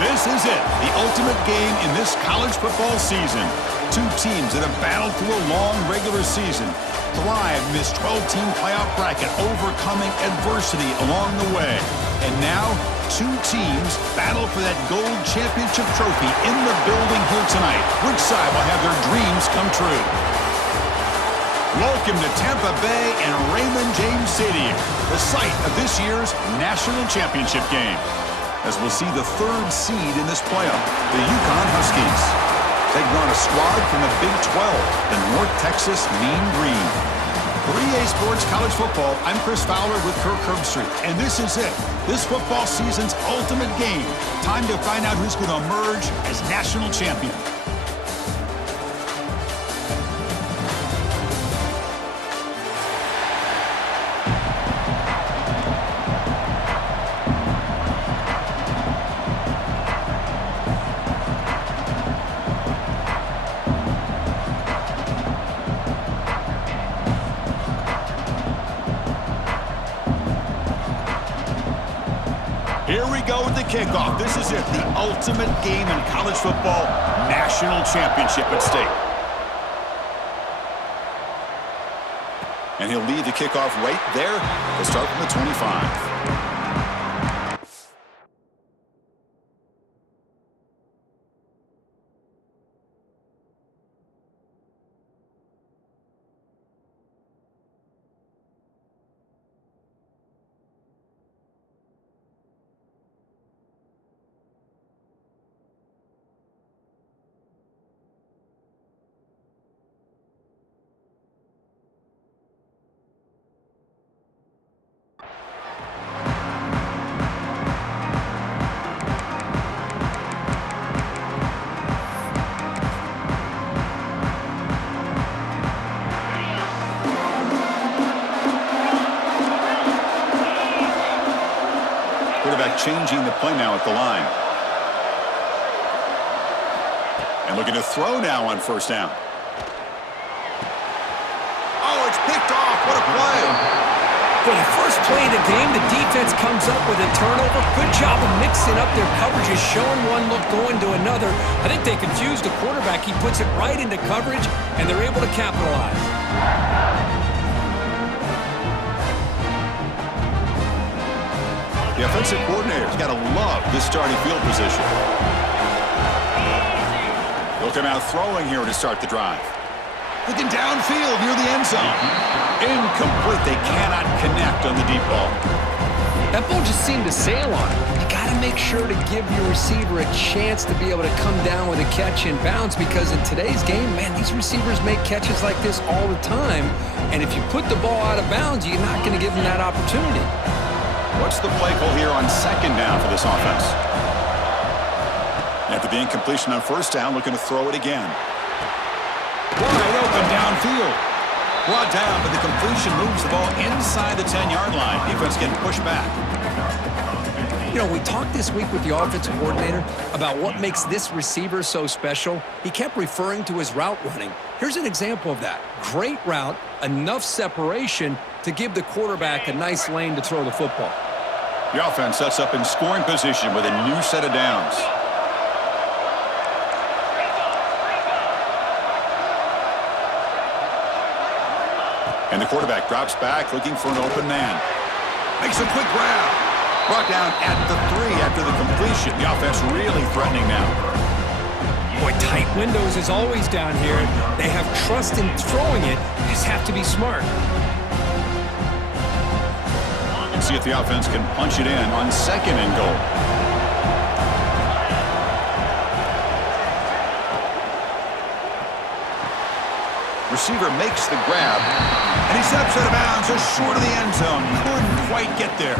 This is it, the ultimate game in this college football season. Two teams that have battled through a long regular season, thrive in this 12-team playoff bracket, overcoming adversity along the way. And now, two teams battle for that gold championship trophy in the building here tonight. Which side will have their dreams come true? Welcome to Tampa Bay and Raymond James Stadium, the site of this year's national championship game. As we'll see the third seed in this playoff, the UConn Huskies. Taking on a squad from the Big 12, the North Texas Mean Green. 3A Sports College Football, I'm Chris Fowler with Kirk Herbstreit, and this is it. This football season's ultimate game. Time to find out who's going to emerge as national champion. Here we go with the kickoff. This is it, the ultimate game in college football, national championship at stake. And he'll lead the kickoff right there. We'll start from the 25. Quarterback changing the play now at the line. And looking to throw now on first down. Oh, it's picked off. What a play. For the first play of the game, the defense comes up with a turnover. Good job of mixing up their coverages, showing one look, going to another. I think they confused the quarterback. He puts it right into coverage, and they're able to capitalize. The offensive coordinator's got to love this starting field position. He'll come out throwing here to start the drive. Looking downfield near the end zone. Incomplete. They cannot connect on the deep ball. That ball just seemed to sail on him. You got to make sure to give your receiver a chance to be able to come down with a catch and bounce, because in today's game, man, these receivers make catches like this all the time. And if you put the ball out of bounds, you're not going to give them that opportunity. What's the play call here on second down for this offense? After the incompletion on first down, looking to throw it again. Wide open downfield. Brought down, but the completion moves the ball inside the 10-yard line. Defense getting pushed back. You know, we talked this week with the offensive coordinator about what makes this receiver so special. He kept referring to his route running. Here's an example of that. Great route, enough separation to give the quarterback a nice lane to throw the football. The offense sets up in scoring position with a new set of downs. And the quarterback drops back, looking for an open man. Makes a quick grab. Brought down at the 3 after the completion. The offense really threatening now. Boy, tight windows is always down here. They have trust in throwing it. They just have to be smart. And see if the offense can punch it in on second and goal. Receiver makes the grab, and he steps out of bounds just short of the end zone. Couldn't quite get there.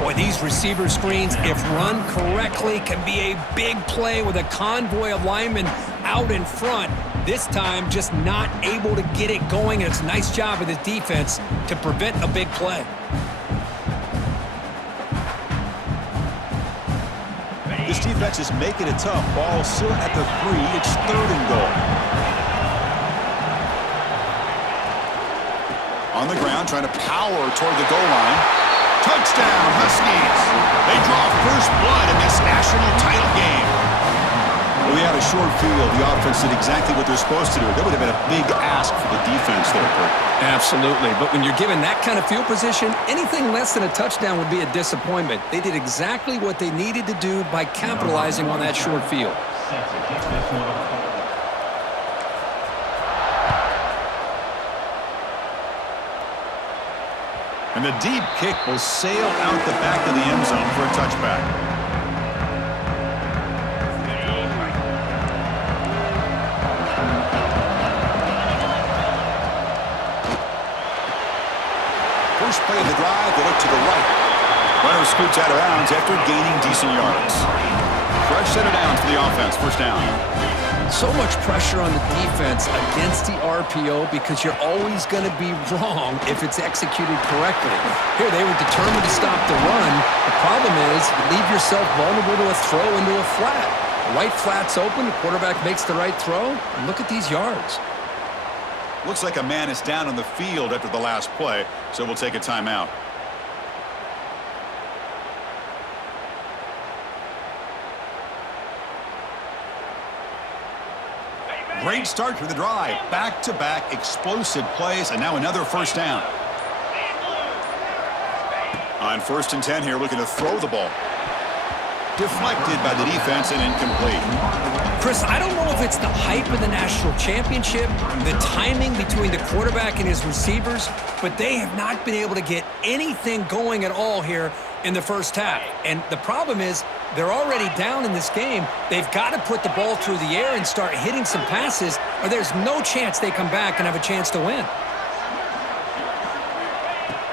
Boy, these receiver screens, if run correctly, can be a big play with a convoy of linemen out in front. This time, just not able to get it going, and it's a nice job of the defense to prevent a big play. This defense is making it tough. Ball still at the 3. It's third and goal. On the ground, trying to power toward the goal line. Touchdown, Huskies. They draw first blood in this national title game. Well, we had a short field. The offense did exactly what they're supposed to do. That would have been a big ask for the defense there, Kurt. Absolutely. But when you're given that kind of field position, anything less than a touchdown would be a disappointment. They did exactly what they needed to do by capitalizing on that short field. And the deep kick will sail out the back of the end zone for a touchback. First play of the drive, they look to the right. Runner scoots out of bounds after gaining decent yards. Fresh set of downs for the offense, first down. So much pressure on the defense against the RPO because you're always going to be wrong if it's executed correctly. Here, they were determined to stop the run. The problem is you leave yourself vulnerable to a throw into a flat. The right flat's open, the quarterback makes the right throw, and look at these yards. Looks like a man is down on the field after the last play, so we'll take a timeout. Great start for the drive. Back-to-back explosive plays, and now another first down. On 1st and 10 here, looking to throw the ball. Deflected by the defense and incomplete. Chris, I don't know if it's the hype of the national championship, the timing between the quarterback and his receivers, but they have not been able to get anything going at all here in the first half. And the problem is they're already down in this game. They've got to put the ball through the air and start hitting some passes, or there's no chance they come back and have a chance to win.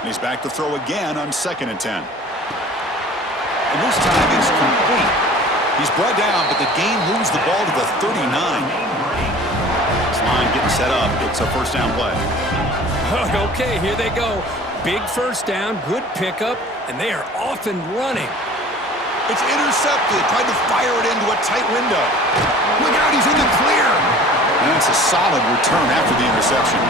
He's back to throw again on 2nd and 10. And this time it's complete. He's brought down, but the gain moves the ball to the 39. This line getting set up. It's a first down play. Okay, here they go. Big first down, good pickup, and they are off and running. It's intercepted. Tried to fire it into a tight window. Look out, he's in the clear. And it's a solid return after the interception.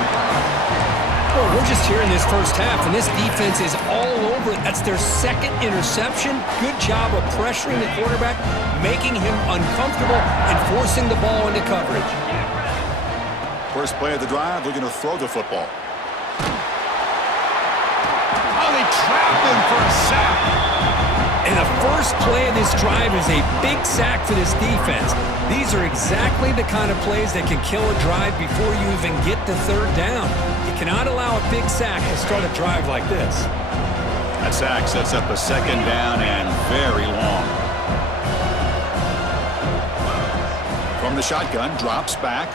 Well, we're just here in this first half, and this defense is all over it. That's their 2nd interception. Good job of pressuring the quarterback, making him uncomfortable, and forcing the ball into coverage. First play of the drive, looking to throw the football. Oh, they trap him for a sack. And the first play of this drive is a big sack for this defense. These are exactly the kind of plays that can kill a drive before you even get to 3rd down. You cannot allow a big sack to start a drive like this. That sack sets up a 2nd down and very long. From the shotgun, drops back.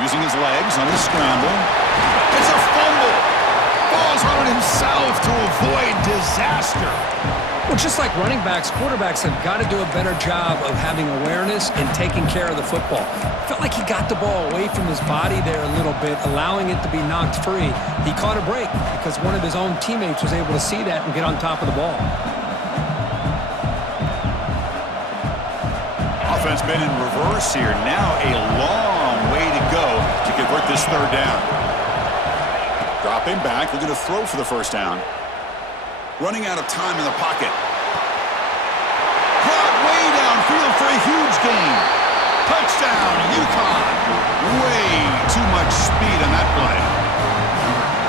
Using his legs on the scramble. It's a fumble. Falls on it himself to avoid disaster. Well, just like running backs, quarterbacks have got to do a better job of having awareness and taking care of the football. Felt like he got the ball away from his body there a little bit, allowing it to be knocked free. He caught a break because one of his own teammates was able to see that and get on top of the ball. Offense been in reverse here. Now a long way to go to convert this 3rd down. Dropping back, looking to throw for the first down. Running out of time in the pocket. Caught way downfield for a huge gain. Touchdown, UConn. Way too much speed on that play.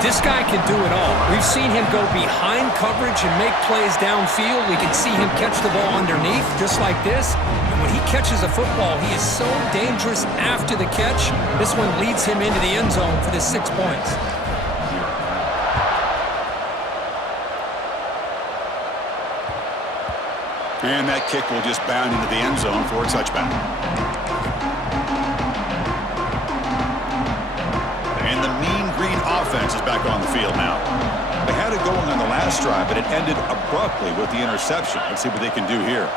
This guy can do it all. We've seen him go behind coverage and make plays downfield. We can see him catch the ball underneath, just like this. And when he catches a football, he is so dangerous after the catch. This one leads him into the end zone for the 6 points. And that kick will just bound into the end zone for a touchback. And the mean green offense is back on the field now. They had it going on the last drive, but it ended abruptly with the interception. Let's see what they can do here.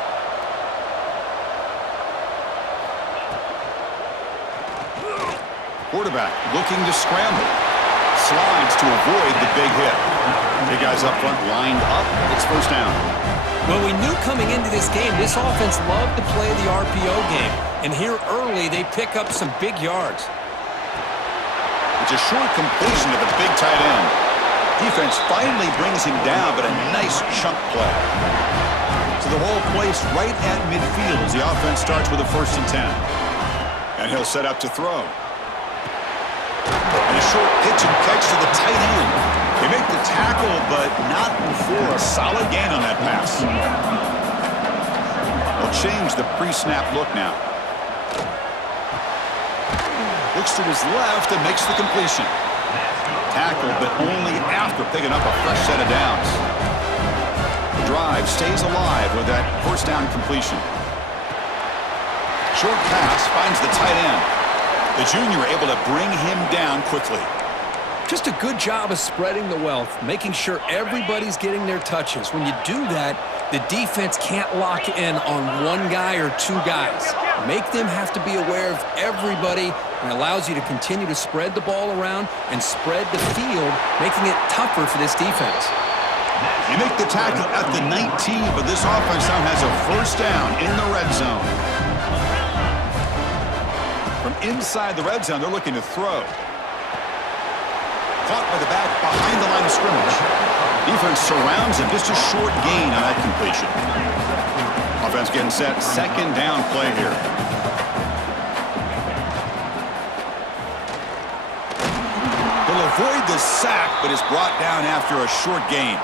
Quarterback looking to scramble. Slides to avoid the big hit. Big guys up front lined up. It's first down. Well, we knew coming into this game, this offense loved to play the RPO game. And here early, they pick up some big yards. It's a short completion to the big tight end. Defense finally brings him down, but a nice chunk play. So the ball placed right at midfield as the offense starts with a 1st and 10. And he'll set up to throw. And a short pitch and catch to the tight end. They make the tackle, but not before a solid gain on that pass. They'll change the pre-snap look now. Looks to his left and makes the completion. Tackled, but only after picking up a fresh set of downs. The drive stays alive with that 1st down completion. Short pass finds the tight end. The junior able to bring him down quickly. Just a good job of spreading the wealth, making sure everybody's getting their touches. When you do that, the defense can't lock in on one guy or two guys. Make them have to be aware of everybody, and allows you to continue to spread the ball around and spread the field, making it tougher for this defense. You make the tackle at the 19, but this offense now has a 1st down in the red zone. From inside the red zone, they're looking to throw. Caught by the back behind the line of scrimmage. Defense surrounds him. Just a short gain on that completion. Offense getting set. 2nd down play here. He'll avoid the sack, but is brought down after a short gain.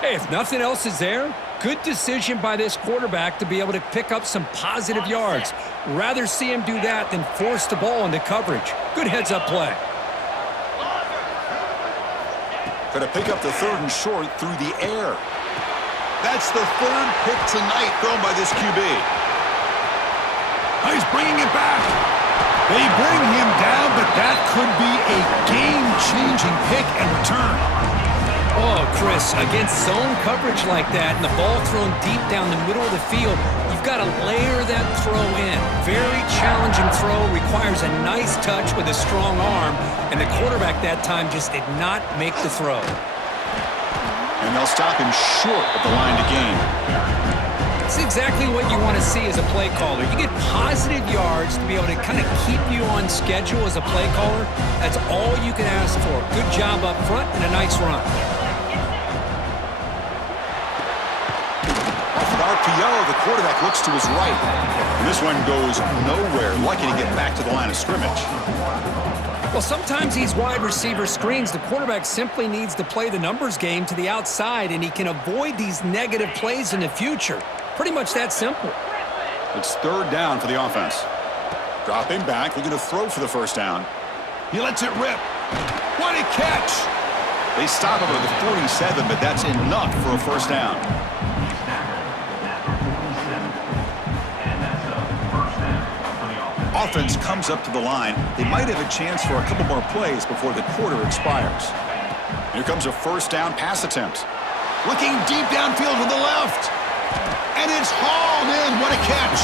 Hey, if nothing else is there, good decision by this quarterback to be able to pick up some positive yards. Rather see him do that than force the ball into coverage. Good heads-up play. Going to pick up the 3rd and short through the air. That's the 3rd pick tonight thrown by this QB. He's bringing it back. They bring him down, but that could be a game-changing pick and return. Oh, Chris, against zone coverage like that and the ball thrown deep down the middle of the field, you've got to layer that throw in. Very challenging throw, requires a nice touch with a strong arm, and the quarterback that time just did not make the throw. And they'll stop him short of the line to gain. It's exactly what you want to see as a play caller. You get positive yards to be able to kind of keep you on schedule as a play caller. That's all you can ask for. Good job up front and a nice run. RPO, the quarterback looks to his right. And this one goes nowhere. Lucky to get back to the line of scrimmage. Well, sometimes these wide receiver screens, the quarterback simply needs to play the numbers game to the outside, and he can avoid these negative plays in the future. Pretty much that simple. It's 3rd down for the offense. Dropping back, looking to throw for the 1st down. He lets it rip. What a catch! They stop him at the 47, but that's enough for a 1st down. Offense comes up to the line. They might have a chance for a couple more plays before the quarter expires. Here comes a 1st down pass attempt. Looking deep downfield to the left. And it's hauled in. What a catch.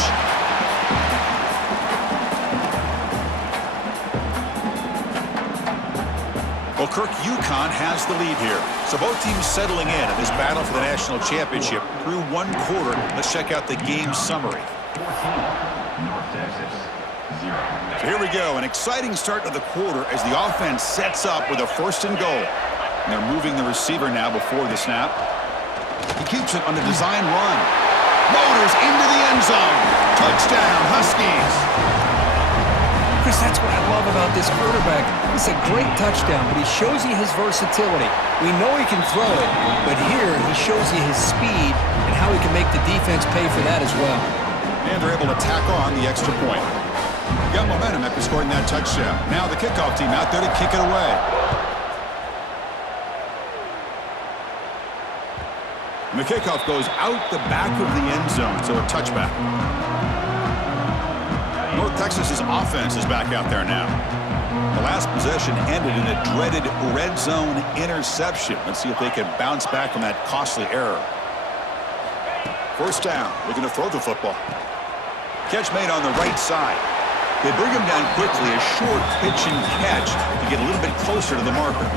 Well, Kirk, UConn has the lead here. So both teams settling in this battle for the national championship through 1 quarter. Let's check out the game summary. So here we go, an exciting start to the quarter as the offense sets up with a 1st and goal. And they're moving the receiver now before the snap. He keeps it on the design run. Motors into the end zone. Touchdown, Huskies. Chris, that's what I love about this quarterback. It's a great touchdown, but he shows you his versatility. We know he can throw it, but here he shows you his speed and how he can make the defense pay for that as well. And they're able to tack on the extra point. Got momentum after scoring that touchdown. Now the kickoff team out there to kick it away. And the kickoff goes out the back of the end zone, so a touchback. North Texas's offense is back out there now. The last possession ended in a dreaded red zone interception. Let's see if they can bounce back from that costly error. 1st down, looking to throw the football. Catch made on the right side. They bring him down quickly, a short pitch and catch to get a little bit closer to the marker.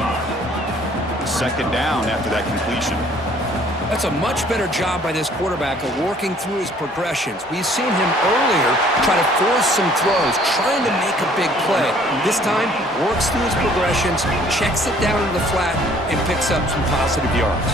2nd down after that completion. That's a much better job by this quarterback of working through his progressions. We've seen him earlier try to force some throws, trying to make a big play. This time, works through his progressions, checks it down to the flat, and picks up some positive yards.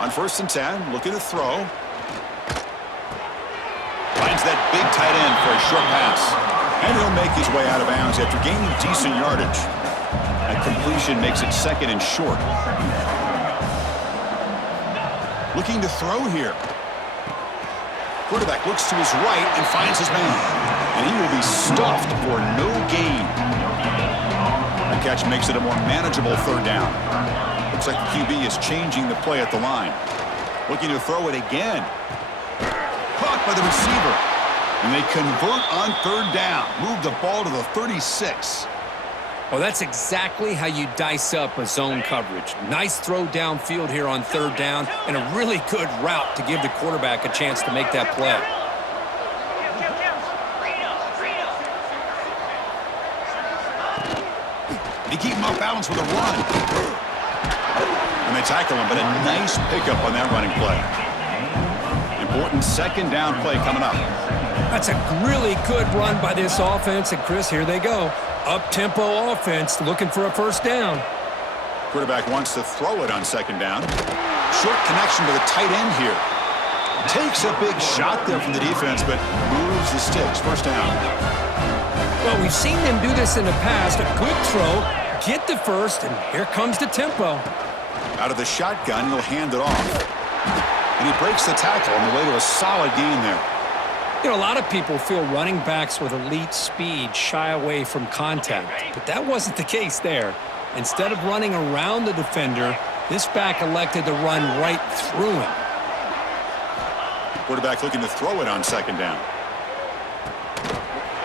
On 1st and 10, looking to throw. Finds that big tight end for a short pass. And he'll make his way out of bounds after gaining decent yardage. That completion makes it 2nd and short. Looking to throw here. Quarterback looks to his right and finds his man. And he will be stuffed for no gain. The catch makes it a more manageable 3rd down. Looks like the QB is changing the play at the line. Looking to throw it again. Caught by the receiver. And they convert on 3rd down. Move the ball to the 36. Well, that's exactly how you dice up a zone coverage. Nice throw downfield here on 3rd down, and a really good route to give the quarterback a chance to make that play. They keep him off balance with a run. And they tackle him, but a nice pickup on that running play. Important 2nd down play coming up. That's a really good run by this offense, and Chris, here they go. Up-tempo offense looking for a 1st down. Quarterback wants to throw it on 2nd down. Short connection to the tight end here. Takes a big shot there from the defense, but moves the sticks. 1st down. Well, we've seen them do this in the past. A good throw, get the 1st, and here comes the tempo. Out of the shotgun, he'll hand it off. And he breaks the tackle on the way to a solid gain there. You know, a lot of people feel running backs with elite speed shy away from contact, but that wasn't the case there. Instead of running around the defender, this back elected to run right through him. Quarterback looking to throw it on 2nd down.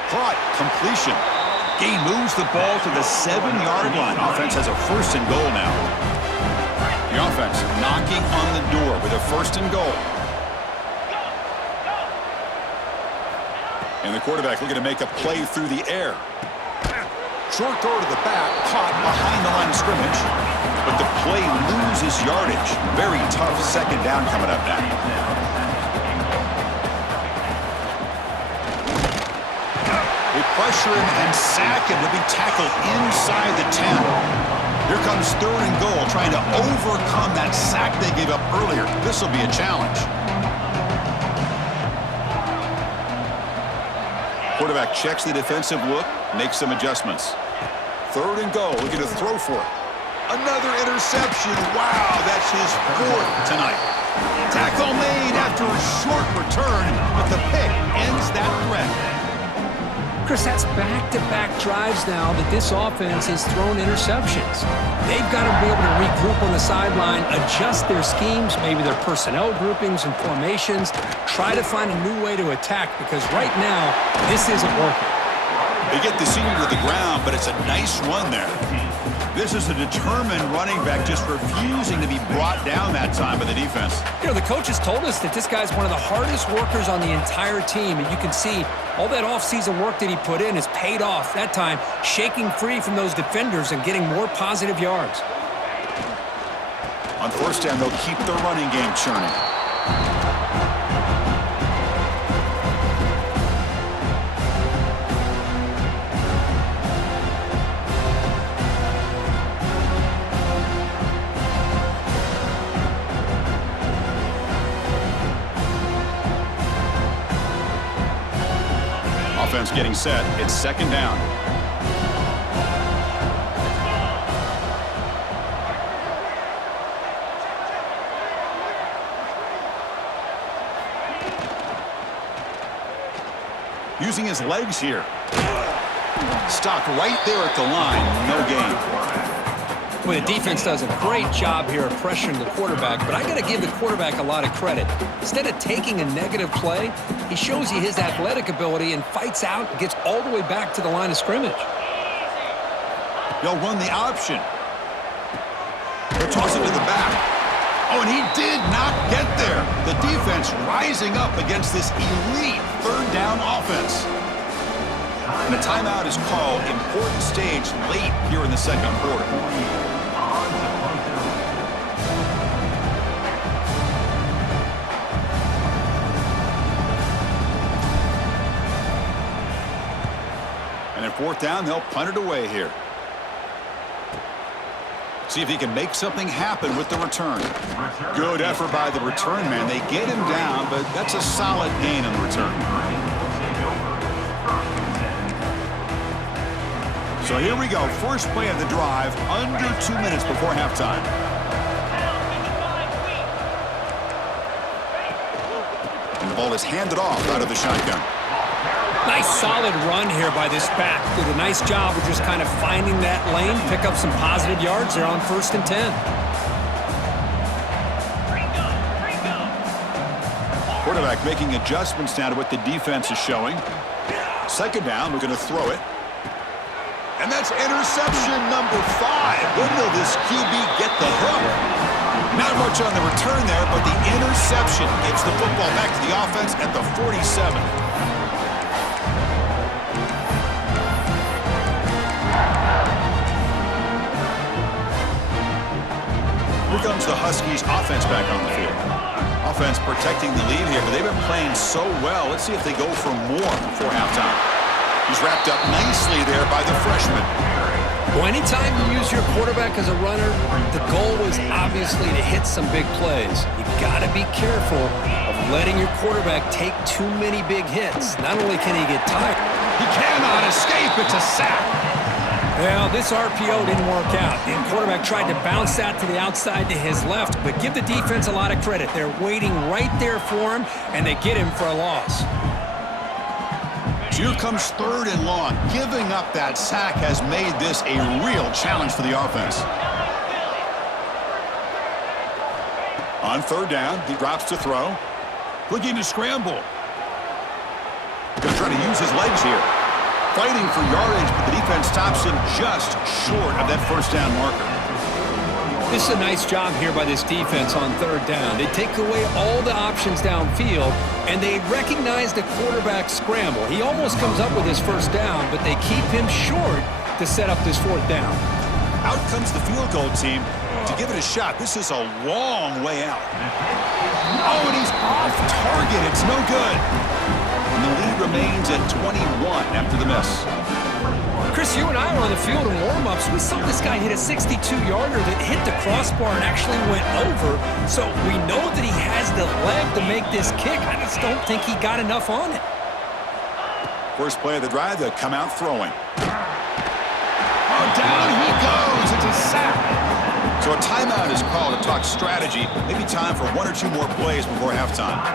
Caught, completion. He moves the ball to the 7-yard line. Offense has a 1st and goal now. The offense knocking on the door with a 1st and goal. And the quarterback looking to make a play through the air. Short throw to the back, caught behind the line of scrimmage. But the play loses yardage. Very tough 2nd down coming up now. They pressure him and sack him to be tackled inside the 10. Here comes 3rd and goal, trying to overcome that sack they gave up earlier. This will be a challenge. Quarterback checks the defensive look, makes some adjustments. 3rd and goal, looking to throw for it. Another interception. Wow, that's his 4th tonight. Tackle made after a short return, but the pick ends that threat. Chris, that's back-to-back drives now that this offense has thrown interceptions. They've got to be able to regroup on the sideline, adjust their schemes, maybe their personnel groupings and formations, try to find a new way to attack, because right now, this isn't working. They get the senior to the ground, but it's a nice run there. This is a determined running back just refusing to be brought down that time by the defense. You know, the coaches told us that this guy's one of the hardest workers on the entire team, and you can see all that offseason work that he put in has paid off. That time, shaking free from those defenders and getting more positive yards. On 1st down, they'll keep their running game churning. Offense getting set. It's 2nd down. Using his legs here. Stopped right there at the line. No gain. Well, the defense does a great job here of pressuring the quarterback, but I got to give the quarterback a lot of credit. Instead of taking a negative play, he shows you his athletic ability and fights out and gets all the way back to the line of scrimmage. They'll run the option. They'll toss it to the back. Oh, and he did not get there. The defense rising up against this elite 3rd down offense. And a timeout is called. Important stage late here in the 2nd quarter. And at 4th down, they'll punt it away here. See if he can make something happen with the return. Good effort by the return man. They get him down, but that's a solid gain on the return. So here we go. First play of the drive, under 2 minutes before halftime. And the ball is handed off out of the shotgun. Nice solid run here by this back. Did a nice job of just kind of finding that lane, pick up some positive yards there on 1st and 10. Quarterback making adjustments now to what the defense is showing. Second down, we're going to throw it. And that's interception number 5. When will this QB get the hook? Not much on the return there, but the interception gets the football back to the offense at the 47. Here comes the Huskies offense back on the field. Offense protecting the lead here, but they've been playing so well. Let's see if they go for more before halftime. He's wrapped up nicely there by the freshman. Well, anytime you use your quarterback as a runner, the goal is obviously to hit some big plays. You got to be careful of letting your quarterback take too many big hits. Not only can he get tired, He cannot escape. It's a sack. Well, this RPO didn't work out. The quarterback tried to bounce that to the outside to his left, but give the defense a lot of credit. They're waiting right there for him, and they get him for a loss. Here comes 3rd and long. Giving up that sack has made this a real challenge for the offense. On 3rd down, he drops to throw. Looking to scramble. Going to try to use his legs here. Fighting for yardage, but the defense stops him just short of that 1st down marker. this is a nice job here by this defense on 3rd down. They take away all the options downfield, and they recognize the quarterback scramble. He almost comes up with his 1st down, but they keep him short to set up this 4th down. Out comes the field goal team to give it a shot. This is a long way out. Oh, and he's off target. It's no good. And the lead remains at 21 after the miss. Chris, you and I were on the field in warm-ups. We saw this guy hit a 62-yarder that hit the crossbar and actually went over. So we know that he has the leg to make this kick. I just don't think he got enough on it. First play of the drive, they come out throwing. Oh, down he goes. It's a sack. So a timeout is called to talk strategy. Maybe time for 1 or 2 more plays before halftime.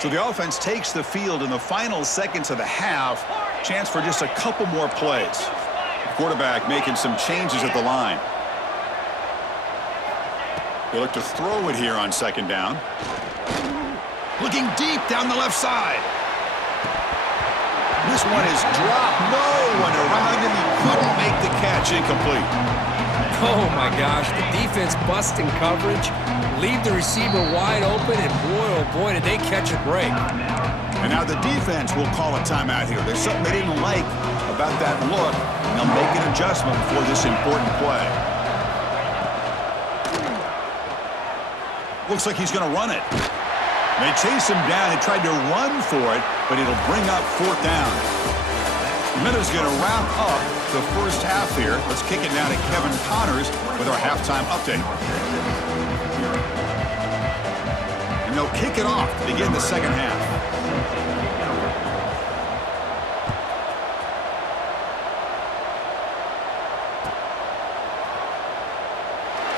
So the offense takes the field in the final seconds of the half. Chance for just a couple more plays. The quarterback making some changes at the line. They look to throw it here on 2nd down. Looking deep down the left side. This one is dropped. No one around him. He couldn't make the catch. Incomplete. Oh, my gosh. The defense busting coverage. Leave the receiver wide open, and boy, oh boy, did they catch a break. And now the defense will call a timeout here. There's something they didn't like about that look, and they'll make an adjustment for this important play. Looks like he's going to run it. They chase him down. They tried to run for it, but it'll bring up 4th down. The Minnows going to wrap up the first half here. Let's kick it now to Kevin Connors with our halftime update. And they'll kick it off to begin the 2nd half.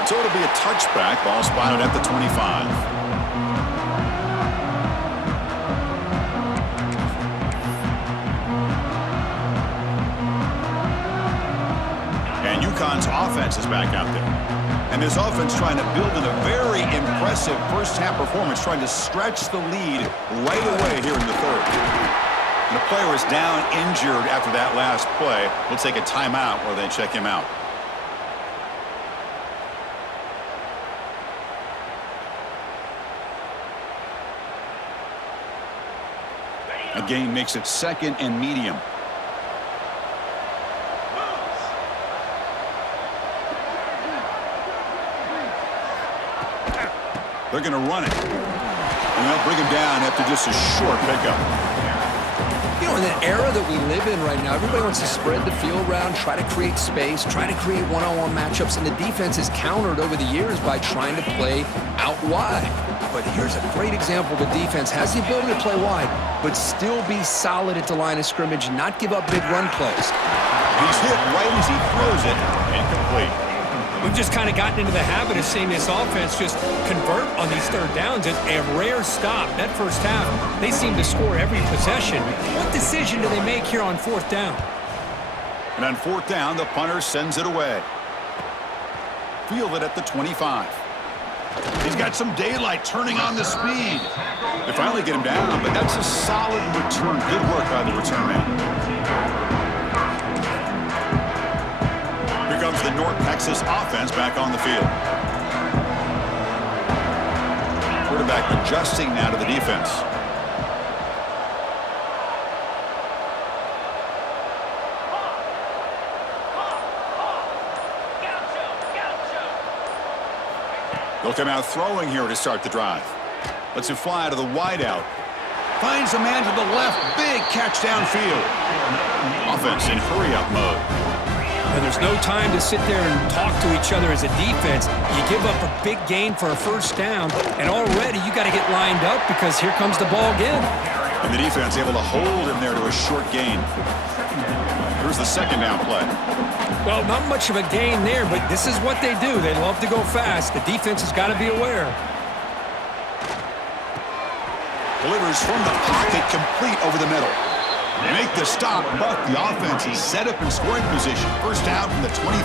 So it'll be a touchback. Ball spotted at the 25. And UConn's offense is back out there. And this offense trying to build in a very impressive first half performance, trying to stretch the lead right away here in the 3rd. And the player is down injured after that last play. We'll take a timeout while they check him out. A gain makes it 2nd and medium. They're going to run it. And they'll bring him down after just a short pickup. You know, in the era that we live in right now, everybody wants to spread the field around, try to create space, try to create one-on-one matchups, and the defense is countered over the years by trying to play out wide. But here's a great example. The defense has the ability to play wide, but still be solid at the line of scrimmage, not give up big run plays. He's hit right as he throws it, incomplete. We've just kind of gotten into the habit of seeing this offense just convert on these third downs. It's a rare stop. That first half, they seem to score every possession. What decision do they make here on fourth down? And on fourth down, the punter sends it away. Fielded at the 25. He's got some daylight turning on the speed. They finally get him down, but that's a solid return. Good work by the return man. Here comes the North Texas offense back on the field. Quarterback adjusting now to the defense. They'll come out throwing here to start the drive. Lets him fly to the wideout. Finds a man to the left. Big catch downfield. Offense in hurry-up mode. And there's no time to sit there and talk to each other as a defense. You give up a big gain for a first down, and already you got to get lined up because here comes the ball again. And the defense able to hold him there to a short gain. Here's the second down play. Well, not much of a gain there, but this is what they do. They love to go fast. The defense has got to be aware. Delivers from the pocket, complete over the middle. They make the stop, but the offense is set up in scoring position. First down from the 23.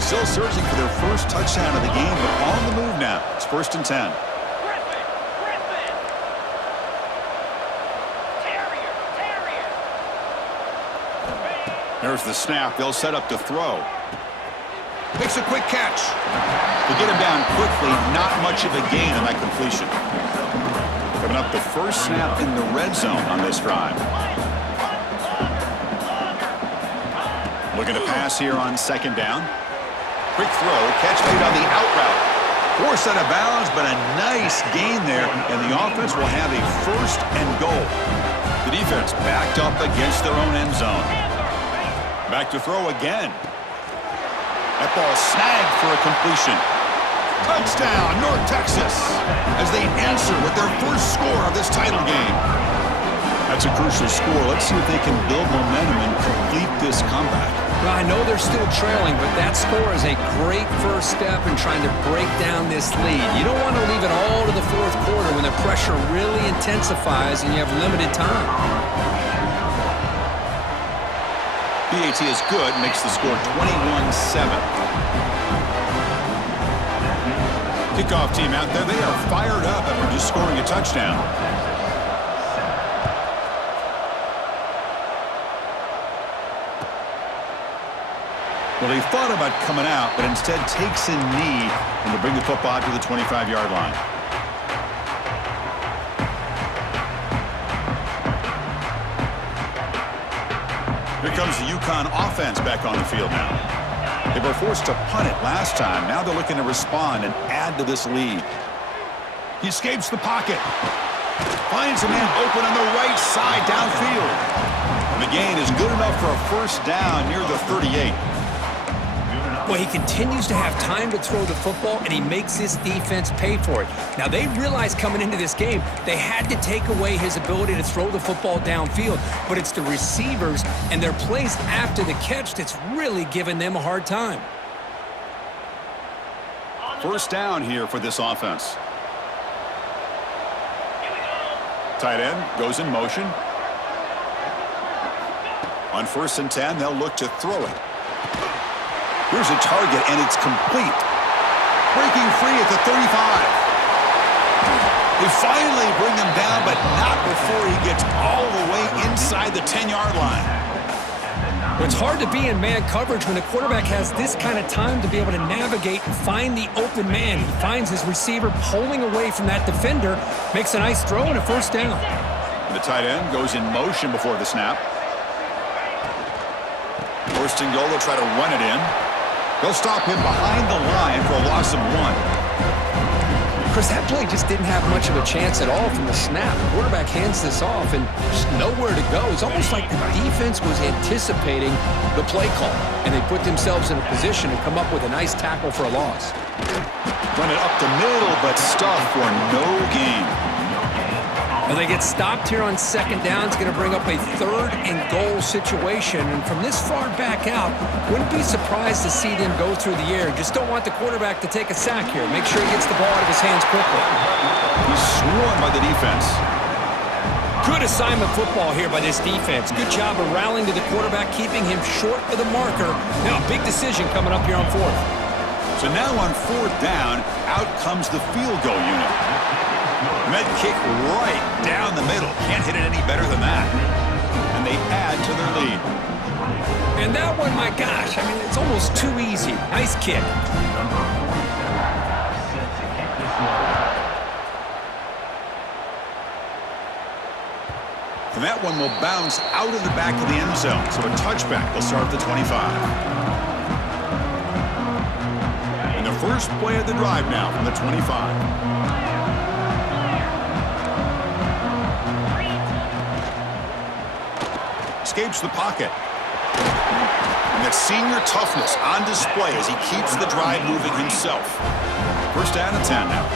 Still searching for their first touchdown of the game, but on the move now. It's 1st and 10. There's the snap. They'll set up to throw. Makes a quick catch. They get him down quickly. Not much of a gain on that completion. Coming up the first snap in the red zone on this drive. Looking to pass here on second down. Quick throw. Catch made on the out route. Forced out of bounds, but a nice gain there. And the offense will have a 1st and goal. The defense backed up against their own end zone. Back to throw again. That ball snagged for a completion. Touchdown, North Texas, as they answer with their first score of this title game. That's a crucial score. Let's see if they can build momentum and complete this comeback. Well, I know they're still trailing, but that score is a great first step in trying to break down this lead. You don't want to leave it all to the fourth quarter when the pressure really intensifies and you have limited time. PAT is good, makes the score 21-7. Kickoff team out there, they are fired up after just scoring a touchdown. Well, he thought about coming out, but instead takes a knee and will bring the football to the 25-yard line. Here comes the UConn offense back on the field now. They were forced to punt it last time. Now they're looking to respond and add to this lead. He escapes the pocket. Finds a man open on the right side downfield. And the gain is good enough for a first down near the 38. Well, he continues to have time to throw the football, and he makes this defense pay for it. Now, they realized coming into this game, they had to take away his ability to throw the football downfield, but it's the receivers and their plays after the catch that's really giving them a hard time. First down here for this offense. Tight end goes in motion. On 1st and 10, they'll look to throw it. Here's a target, and it's complete. Breaking free at the 35. They finally bring him down, but not before he gets all the way inside the 10-yard line. It's hard to be in man coverage when the quarterback has this kind of time to be able to navigate and find the open man. He finds his receiver pulling away from that defender, makes a nice throw and a first down. The tight end goes in motion before the snap. 1st and goal, they'll try to run it in. They'll stop him behind the line for a loss of 1. course, that play just didn't have much of a chance at all from the snap. The quarterback hands this off and just nowhere to go. It's almost like the defense was anticipating the play call, and they put themselves in a position to come up with a nice tackle for a loss. Run it up the middle, but stuffed for no gain. Well, they get stopped here on second down. It's going to bring up a 3rd and goal situation. And from this far back out, wouldn't be surprised to see them go through the air. Just don't want the quarterback to take a sack here. Make sure he gets the ball out of his hands quickly. He's swarmed by the defense. Good assignment football here by this defense. Good job of rallying to the quarterback, keeping him short of the marker. Now a big decision coming up here on 4th. So now on 4th down, out comes the field goal unit. And that kick right down the middle. Can't hit it any better than that. And they add to their lead. And that one, my gosh, I mean, it's almost too easy. Nice kick. And that one will bounce out of the back of the end zone. So a touchback will start at the 25. And the first play of the drive now from the 25. Escapes the pocket. And that senior toughness on display as he keeps the drive moving himself. First down and 10 now.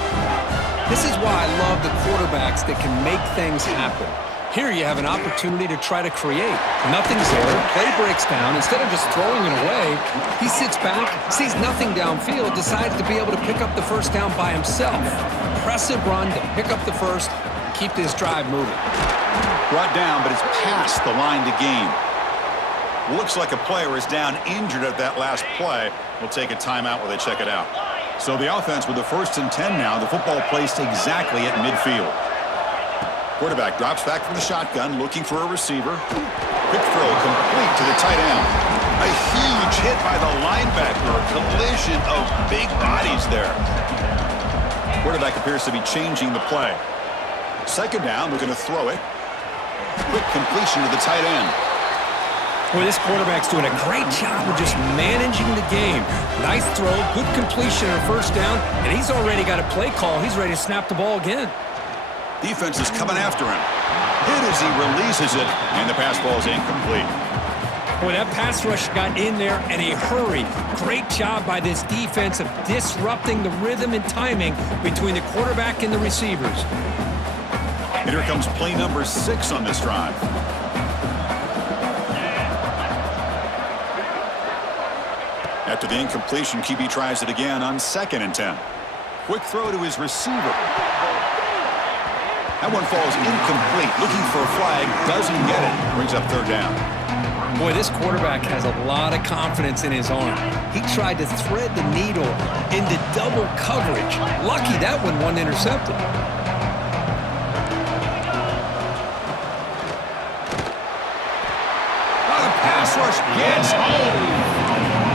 This is why I love the quarterbacks that can make things happen. Here you have an opportunity to try to create. Nothing's there. Play breaks down. Instead of just throwing it away, he sits back, sees nothing downfield, decides to be able to pick up the first down by himself. Impressive run to pick up the first, keep this drive moving. Brought down, but it's past the line to gain. Looks like a player is down injured at that last play. We'll take a timeout while they check it out. So the offense with the 1st and 10 now. The football placed exactly at midfield. Quarterback drops back from the shotgun, looking for a receiver. Quick throw complete to the tight end. A huge hit by the linebacker. A collision of big bodies there. Quarterback appears to be changing the play. Second down, looking to throw it. Quick completion to the tight end. Boy, this quarterback's doing a great job of just managing the game. Nice throw, good completion on first down, and he's already got a play call. He's ready to snap the ball again. Defense is coming after him. Hit as he releases it, and the pass ball is incomplete. Boy, that pass rush got in there in a hurry. Great job by this defense of disrupting the rhythm and timing between the quarterback and the receivers. And here comes play number 6 on this drive. After the incompletion, QB tries it again on 2nd and 10. Quick throw to his receiver. That one falls incomplete. Looking for a flag, doesn't get it. Brings up 3rd down. Boy, this quarterback has a lot of confidence in his arm. He tried to thread the needle into double coverage. Lucky that one wasn't intercepted. Pass rush gets home.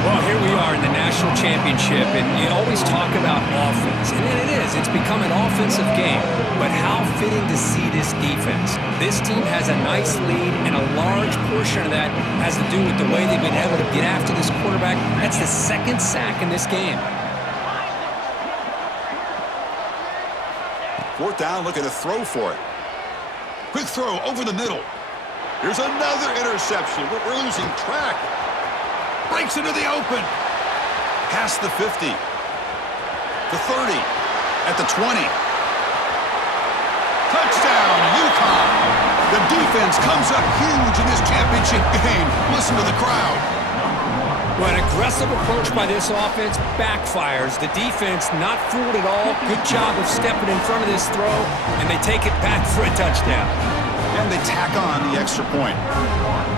Well, here we are in the national championship, and you always talk about offense, and it is. It's become an offensive game, but how fitting to see this defense. This team has a nice lead, and a large portion of that has to do with the way they've been able to get after this quarterback. That's the 2nd sack in this game. 4th down, looking to throw for it. Quick throw over the middle. Here's another interception. We're losing track. Breaks into the open. Past the 50. The 30. At the 20. Touchdown, UConn. The defense comes up huge in this championship game. Listen to the crowd. Well, an aggressive approach by this offense backfires. The defense not fooled at all. Good job of stepping in front of this throw, and they take it back for a touchdown. And they tack on the extra point.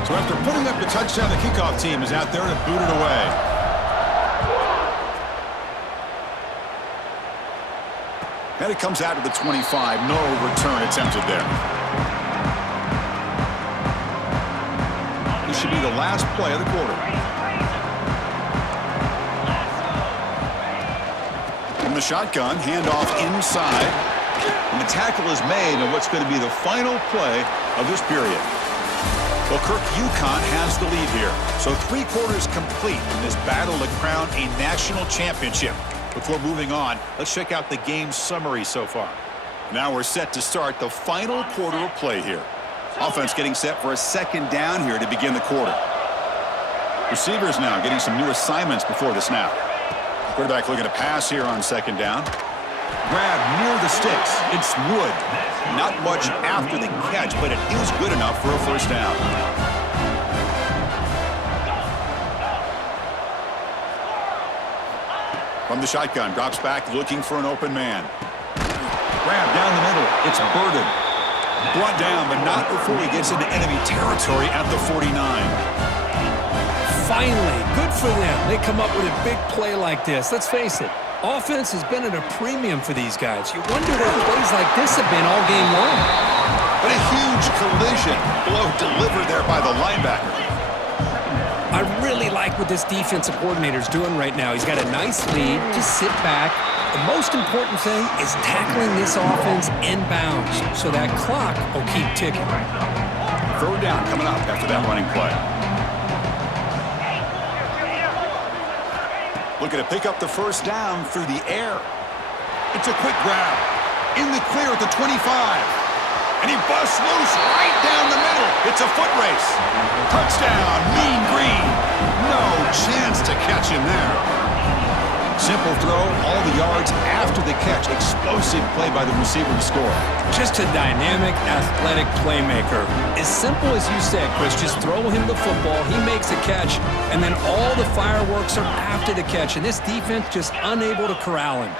So after putting up the touchdown, the kickoff team is out there to boot it away. And it comes out to the 25. No return attempted there. This should be the last play of the quarter. From the shotgun, handoff inside. And the tackle is made on what's going to be the final play of this period. Well, Kirk, UConn has the lead here. So 3 quarters complete in this battle to crown a national championship. Before moving on, let's check out the game summary so far. Now we're set to start the final quarter of play here. Offense getting set for a second down here to begin the quarter. Receivers now getting some new assignments before the snap. Quarterback looking to pass here on second down. Grab near the sticks. It's Wood. Not much after the catch, but it is good enough for a first down. From the shotgun, drops back looking for an open man. Grab down the middle. It's Burden. Brought down, but not before he gets into enemy territory at the 49. Finally, good for them. They come up with a big play like this. Let's face it, offense has been at a premium for these guys. You wonder where plays like this have been all game long. But a huge collision. Blow delivered there by the linebacker. I really like what this defensive coordinator is doing right now. He's got a nice lead. Just sit back. The most important thing is tackling this offense inbounds so that clock will keep ticking. Third down coming up after that running play. Looking to pick up the first down through the air. It's a quick grab. In the clear at the 25. And he busts loose right down the middle. It's a foot race. Touchdown, Mean Green. No chance to catch him there. Simple throw, all the yards after the catch. Explosive play by the receiver to score. Just a dynamic, athletic playmaker. As simple as you said, Chris, just throw him the football, he makes a catch, and then all the fireworks are after the catch, and this defense just unable to corral him.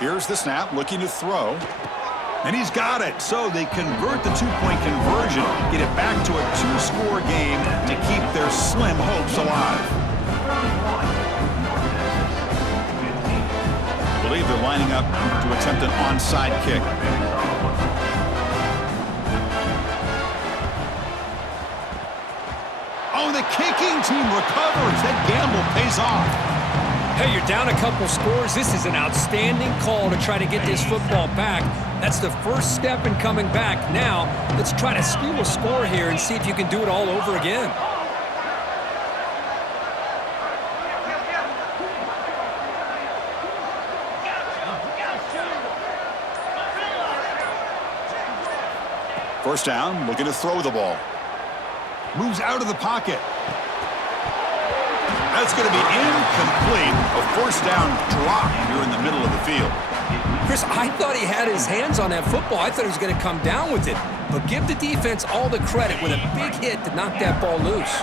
Here's the snap, looking to throw. And he's got it. So they convert the two-point conversion, get it back to a two-score game to keep their slim hopes alive. I believe they're lining up to attempt an onside kick. Oh, the kicking team recovers. That gamble pays off. Hey, you're down a couple scores. This is an outstanding call to try to get this football back. That's the first step in coming back. Now, let's try to steal a score here and see if you can do it all over again. First down, looking to throw the ball. Moves out of the pocket. That's going to be incomplete. A first down drop here in the middle of the field. Chris, I thought he had his hands on that football. I thought he was going to come down with it. But give the defense all the credit with a big hit to knock that ball loose.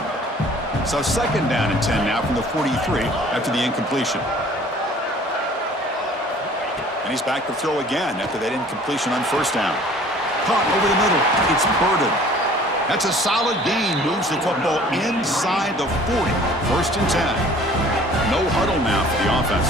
So second down and 10 now from the 43 after the incompletion. And he's back to throw again after that incompletion on first down. Caught over the middle. It's Burden. That's a solid gain. Moves the football inside the 40. First and 10. No huddle now for the offense.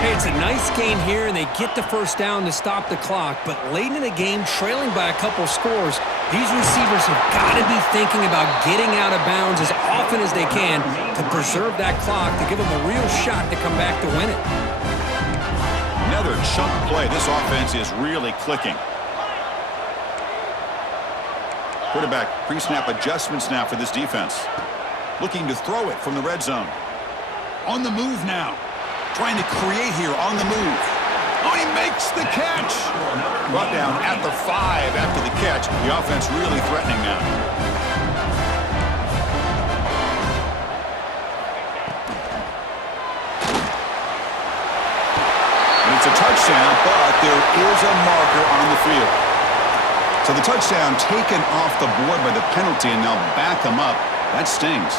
Hey, it's a nice gain here, and they get the first down to stop the clock. But late in the game, trailing by a couple scores, these receivers have got to be thinking about getting out of bounds as often as they can to preserve that clock, to give them a real shot to come back to win it. Another chunk play. This offense is really clicking. Quarterback pre-snap adjustments now for this defense. Looking to throw it from the red zone. On the move now. Trying to create here on the move. Oh, he makes the catch. Brought down at the 5 after the catch. The offense really threatening now. And it's a touchdown, but there is a marker on the field. So the touchdown taken off the board by the penalty, and they'll back them up. That stings.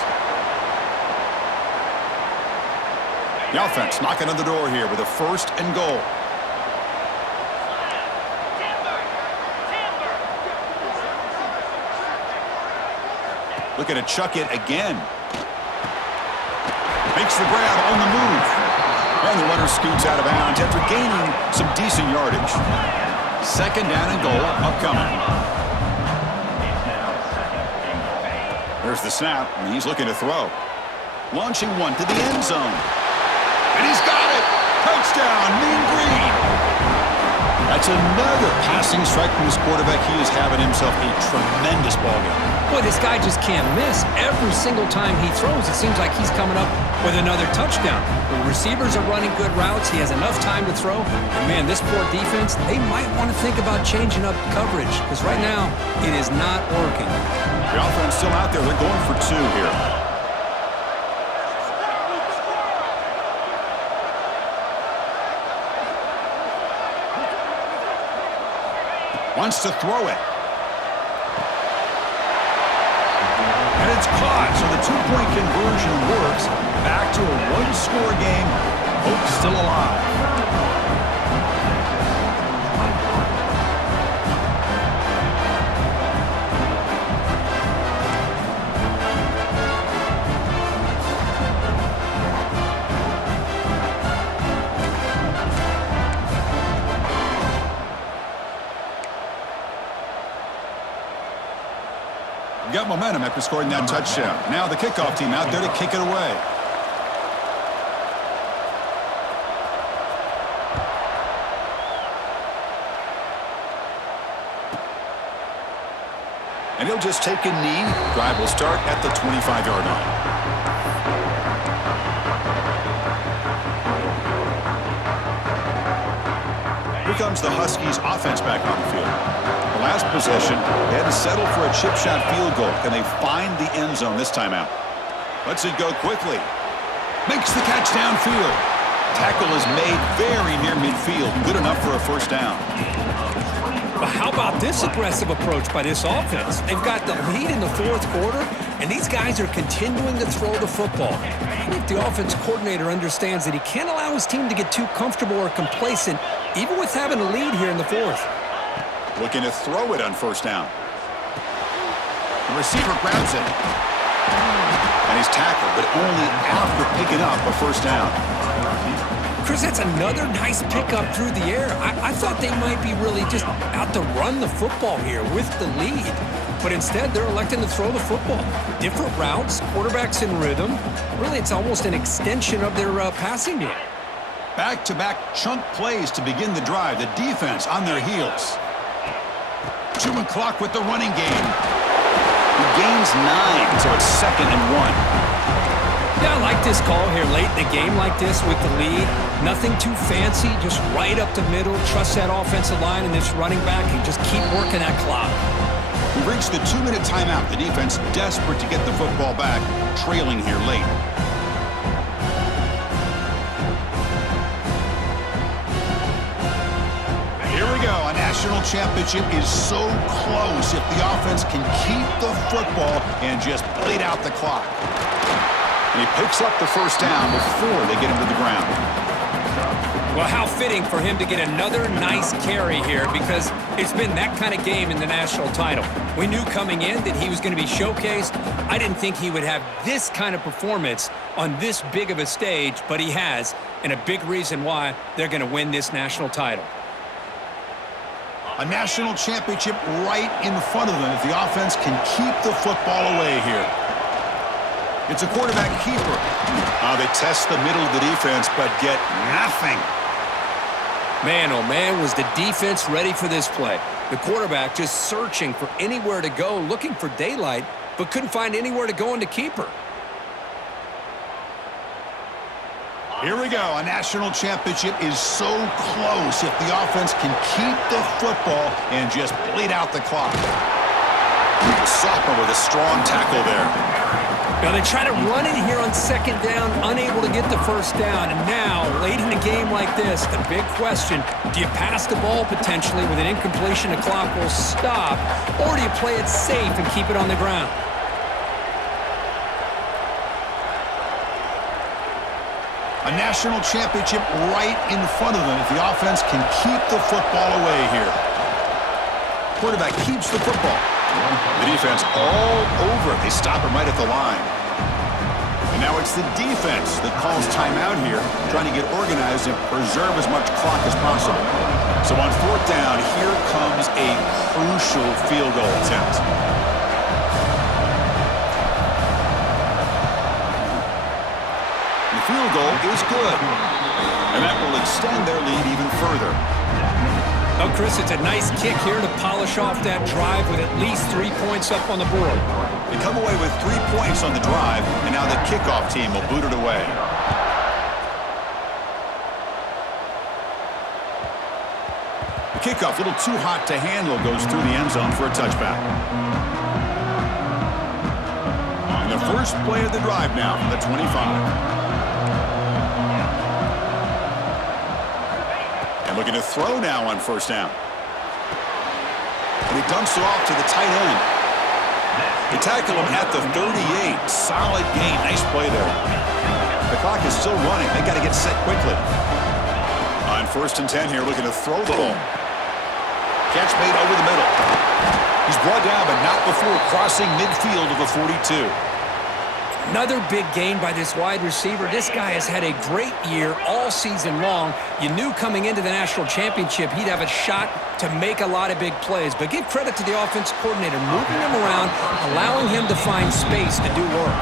The offense knocking on the door here with a first and goal. Looking to chuck it again. Makes the grab on the move. And the runner scoots out of bounds after gaining some decent yardage. Second down and goal upcoming. There's the snap, and he's looking to throw. Launching one to the end zone. And he's got it! Touchdown, Mean Green! That's another passing strike from this quarterback. He is having himself a tremendous ball game. Boy, this guy just can't miss. Every single time he throws, it seems like he's coming up with another touchdown. The receivers are running good routes. He has enough time to throw. And, man, this poor defense, they might want to think about changing up coverage because right now it is not working. The offense still out there. They're going for two here. Wants to throw it. And it's caught, so the two-point conversion works. Back to a one-score game. Hope still alive. Got momentum after scoring that touchdown. Now the kickoff team out there to kick it away. And he'll just take a knee. Drive will start at the 25-yard line. Here comes the Huskies offense back on the field. The last possession, they had to settle for a chip shot field goal. Can they find the end zone this time out? Lets it go quickly. Makes the catch downfield. Tackle is made very near midfield. Good enough for a first down. But how about this aggressive approach by this offense? They've got the lead in the fourth quarter, and these guys are continuing to throw the football. I think the offense coordinator understands that he can't allow his team to get too comfortable or complacent, even with having a lead here in the fourth. Looking to throw it on first down. The receiver grabs it. And he's tackled, but only after picking up a first down. Chris, that's another nice pickup through the air. I thought they might be really just out to run the football here with the lead. But instead, they're electing to throw the football. Different routes, quarterbacks in rhythm. Really, it's almost an extension of their passing game. Back-to-back chunk plays to begin the drive. The defense on their heels. Chewing clock with the running game. He gains 9, so it's 2nd and 1. Yeah, I like this call here late in the game like this with the lead. Nothing too fancy, just right up the middle. Trust that offensive line and this running back and just keep working that clock. We reached the 2-minute timeout. The defense desperate to get the football back, trailing here late. Here we go. A national championship is so close if the offense can keep the football and just bleed out the clock. And he picks up the first down before they get him to the ground. Well, how fitting for him to get another nice carry here because it's been that kind of game in the national title. We knew coming in that he was going to be showcased. I didn't think he would have this kind of performance on this big of a stage, but he has, and a big reason why they're going to win this national title. A national championship right in front of them if the offense can keep the football away here. It's a quarterback keeper. They test the middle of the defense, but get nothing. Man, oh man, was the defense ready for this play. The quarterback just searching for anywhere to go, looking for daylight, but couldn't find anywhere to go into keeper. Here we go. A national championship is so close if the offense can keep the football and just bleed out the clock. The sophomore with a strong tackle there. Now they try to run in here on 2nd down, unable to get the first down. And now, late in a game like this, the big question, do you pass the ball potentially with an incompletion, the clock will stop, or do you play it safe and keep it on the ground? A national championship right in front of them if the offense can keep the football away here. Quarterback keeps the football. The defense all over. They stop him right at the line. And now it's the defense that calls timeout here, trying to get organized and preserve as much clock as possible. So on 4th down, here comes a crucial field goal attempt. goal is good. And that will extend their lead even further. Oh, Chris, it's a nice kick here to polish off that drive with at least 3 points up on the board. They come away with 3 points on the drive, and now the kickoff team will boot it away. The kickoff, a little too hot to handle, goes through the end zone for a touchback. And the first play of the drive now from the 25. Looking to throw now on first down. And he dumps it off to the tight end. They tackle him at the 38. Solid gain. Nice play there. The clock is still running. They got to get set quickly. On first and 10 here, looking to throw the ball. Catch made over the middle. He's brought down, but not before crossing midfield of the 42. Another big gain by this wide receiver. This guy has had a great year all season long. You knew coming into the national championship he'd have a shot to make a lot of big plays. But give credit to the offensive coordinator, moving him around, allowing him to find space to do work.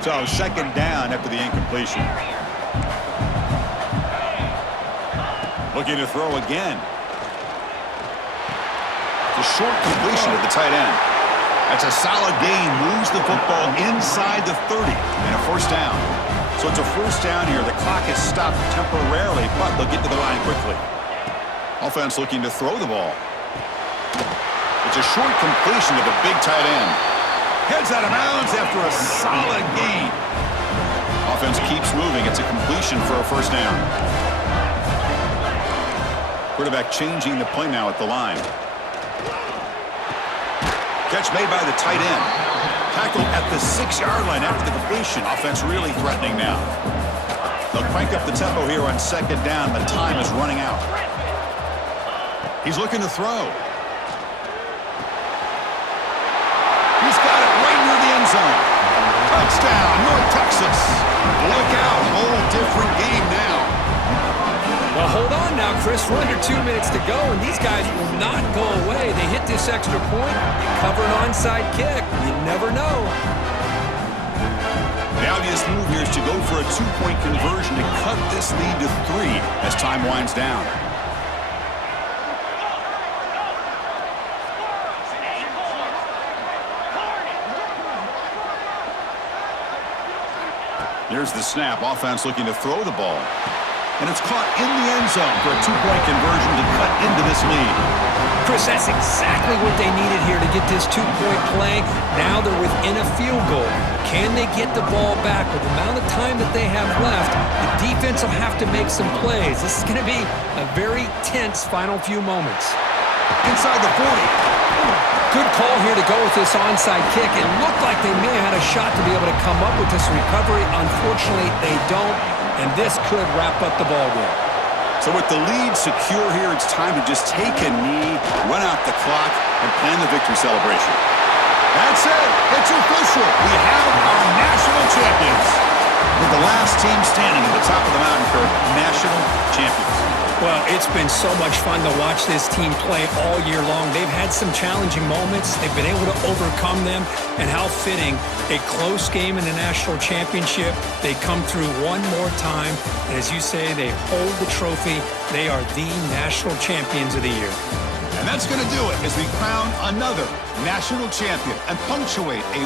So second down after the incompletion. Looking to throw again. The short completion of the tight end. That's a solid gain. Moves the football inside the 30 and a first down. So it's a first down here. The clock is stopped temporarily, but they'll get to the line quickly. Offense looking to throw the ball. It's a short completion of the big tight end. Heads out of bounds after a solid gain. Offense keeps moving. It's a completion for a first down. Quarterback changing the play now at the line. Catch made by the tight end. Tackled at the 6-yard line after the completion. Offense really threatening now. They'll crank up the tempo here on second down. The time is running out. He's looking to throw. He's got it right near the end zone. Touchdown, North Texas. Look out, whole different game now. Well, hold on now, Chris. We're under 2 minutes to go, and these guys will not go away. They hit this extra point, they cover an onside kick. You never know. The obvious move here is to go for a 2-point conversion to cut this lead to 3 as time winds down. Here's the snap. Offense looking to throw the ball. And it's caught in the end zone for a 2-point conversion to cut into this lead. Chris, that's exactly what they needed here to get this 2-point play. Now they're within a field goal. Can they get the ball back? With the amount of time that they have left, the defense will have to make some plays. This is going to be a very tense final few moments. Inside the 40. Good call here to go with this onside kick. It looked like they may have had a shot to be able to come up with this recovery. Unfortunately, they don't. And this could wrap up the ball game. So with the lead secure here, it's time to just take a knee, run out the clock, and plan the victory celebration. That's it. It's official. We have our national champions. With the last team standing at the top of the mountain curve, national champions. Well, it's been so much fun to watch this team play all year long. They've had some challenging moments. They've been able to overcome them. And how fitting, a close game in the national championship. They come through one more time. And as you say, they hold the trophy. They are the national champions of the year. And that's going to do it as we crown another national champion and punctuate a